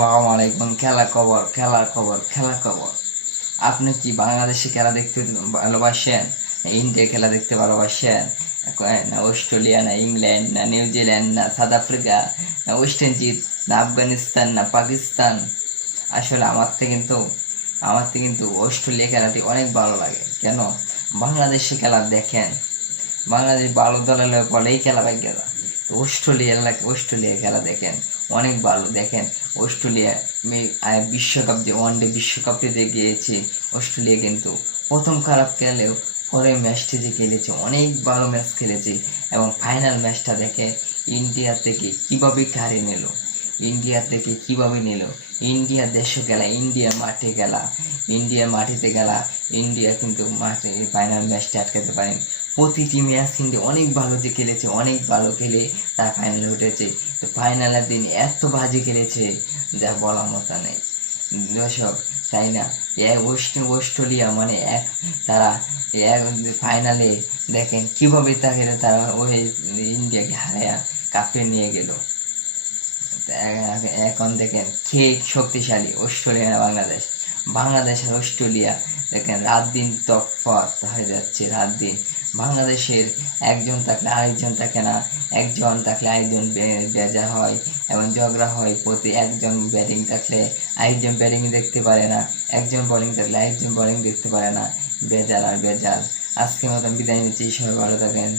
আসসালামু আলাইকুম। খেলার খবর। আপনি কি বাংলাদেশে খেলা দেখতে ভালোবাসেন, ইন্ডিয়া খেলা দেখতে ভালোবাসেন, না অস্ট্রেলিয়া, না ইংল্যান্ড, না নিউজিল্যান্ড, না সাউথ আফ্রিকা, না ওয়েস্ট ইন্ডিজ, না আফগানিস্তান, না পাকিস্তান? আসলে আমার তো কিন্তু অস্ট্রেলিয়া খেলাটি অনেক ভালো লাগে। কেন? বাংলাদেশে খেলা দেখেন, বাংলাদেশ ভালো দলের বলেই খেলা ভাগ্য না। তো অস্ট্রেলিয়া খেলা দেখেন, অনেক ভালো দেখেন। অস্ট্রেলিয়া বিশ্বকাপ, যে ওয়ানডে বিশ্বকাপটিতে গিয়েছে অস্ট্রেলিয়া, কিন্তু প্রথম খারাপ খেলেও পরে ম্যাচটি যে খেলেছে অনেক ভালো ম্যাচ খেলেছে। এবং ফাইনাল ম্যাচটা দেখে ইন্ডিয়া থেকে কীভাবে কারে নিল, ইন্ডিয়া দেশে গেলা, ইন্ডিয়া মাটিতে গেলা। ইন্ডিয়া কিন্তু মাঠে ফাইনাল ম্যাচটা আটকাতে পারেনি। প্রতিটি ম্যাচ ইন্ডিয়া অনেক ভালো যে খেলেছে, অনেক ভালো খেলে তারা ফাইনালে উঠেছে। তো ফাইনালের দিন এত বাজে খেলেছে যা বলার মতো নেই দর্শক, তাই না? অস্ট্রেলিয়া মানে তারা এক ফাইনালে দেখেন কীভাবে তারা ওই ইন্ডিয়াকে হারায়া কাপে নিয়ে গেল। এখন দেখেন কে শক্তিশালী, অস্ট্রেলিয়া না বাংলাদেশ আর অস্ট্রেলিয়া। দেখেন রাত দিন তফাৎ হয়ে যাচ্ছে, রাত দিন। বাংলাদেশের একজন থাকলে আরেকজন থাকে না, একজন থাকলে আরেকজন বেজা হয় এবং ঝগড়া হয়। প্রতি একজন ব্যাটিং থাকলে আরেকজন ব্যাটিং দেখতে পারে না, একজন বোলিং থাকলে আরেকজন বোলিং দেখতে পারে না। বেজাল আর বেজাল। আজকের মতন বিদায় নিচ্ছি, সবাই ভালো থাকেন।